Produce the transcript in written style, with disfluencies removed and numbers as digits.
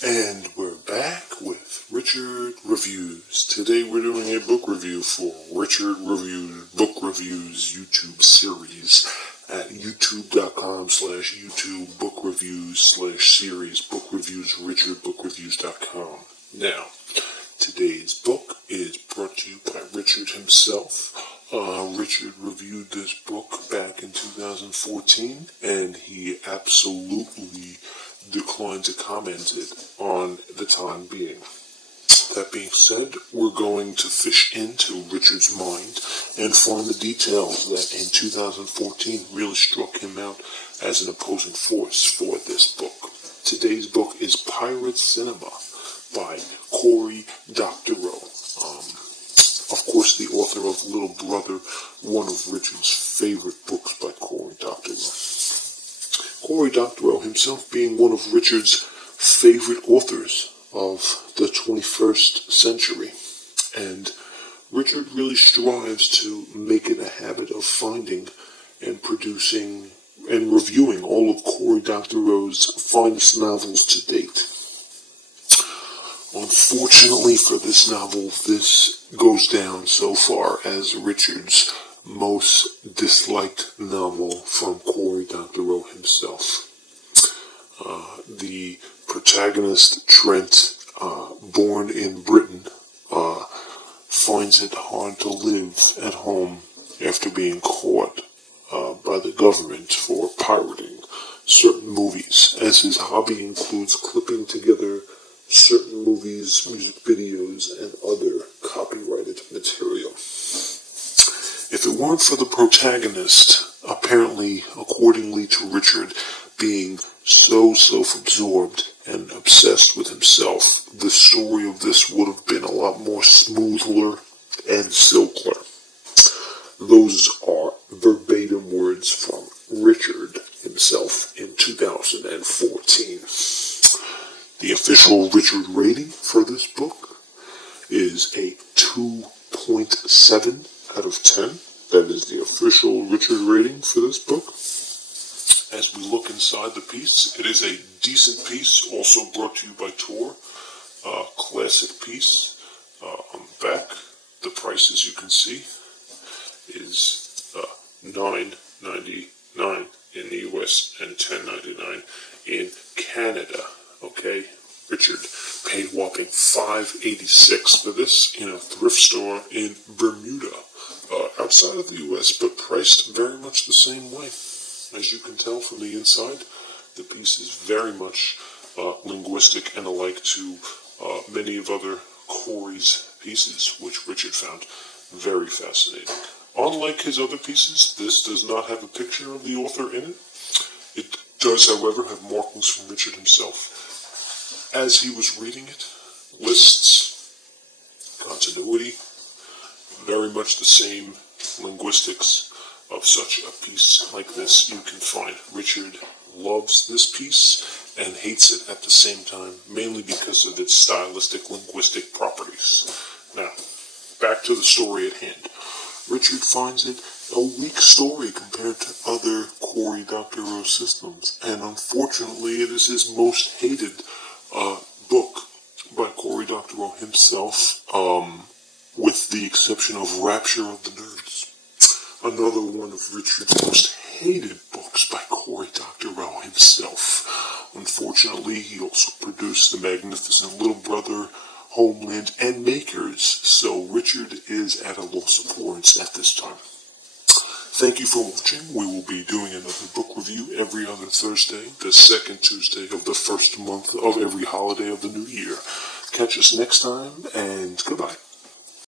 And we're back with Richard Reviews. Today we're doing a book review for Richard Reviews Book Reviews YouTube series at youtube.com/YouTube book reviews/series book reviews richardbookreviews.com. Now, today's book is brought to you by Richard himself. Richard reviewed this book back in 2014, and he absolutely declined to comment it on the time being. That being said, we're going to fish into Richard's mind and find the details that in 2014 really struck him out as an opposing force for this book. Today's book is Pirate Cinema by Cory Doctorow. Of course, the author of Little Brother, one of Richard's favorite books by Cory Doctorow. Cory Doctorow himself being one of Richard's favorite authors of the 21st century. And Richard really strives to make it a habit of finding and producing and reviewing all of Cory Doctorow's finest novels to date. Unfortunately for this novel, this goes down so far as Richard's most disliked novel from Cory Doctorow himself. The protagonist, Trent, born in Britain, finds it hard to live at home after being caught by the government for pirating certain movies, as his hobby includes clipping together certain movies, music videos, and other copyrighted material. If it weren't for the protagonist, apparently, accordingly to Richard, being so self-absorbed and obsessed with himself, the story of this would have been a lot more smoother and simpler. Those are verbatim words from Richard himself in 2014. The official Richard rating for this book is a 2.7 out of 10. That is the official Richard rating for this book. As we look inside the piece, it is a decent piece, also brought to you by Tor. Classic piece. On the back, the price, as you can see, is $9.99 in the US and $10.99 in Canada. Okay, Richard paid whopping $5.86 for this in a thrift store in Bermuda, outside of the US, but priced very much the same way. As you can tell from the inside, the piece is very much linguistic and alike to many of other Cory's pieces, which Richard found very fascinating. Unlike his other pieces, this does not have a picture of the author in it. It does, however, have markings from Richard himself. As he was reading it, lists, continuity, very much the same linguistics of such a piece like this you can find. Richard loves this piece and hates it at the same time, mainly because of its stylistic, linguistic properties. Now, back to the story at hand. Richard finds it a weak story compared to other Cory Doctorow systems, and unfortunately it is his most hated book by Cory Doctorow himself, with the exception of Rapture of the Nerds. Another one of Richard's most hated books by Cory Doctorow himself. Unfortunately, he also produced the magnificent Little Brother, Homeland, and Makers, so Richard is at a loss of words at this time. Thank you for watching. We will be doing another book review every other Thursday, the second Tuesday of the first month of every holiday of the new year. Catch us next time, and goodbye.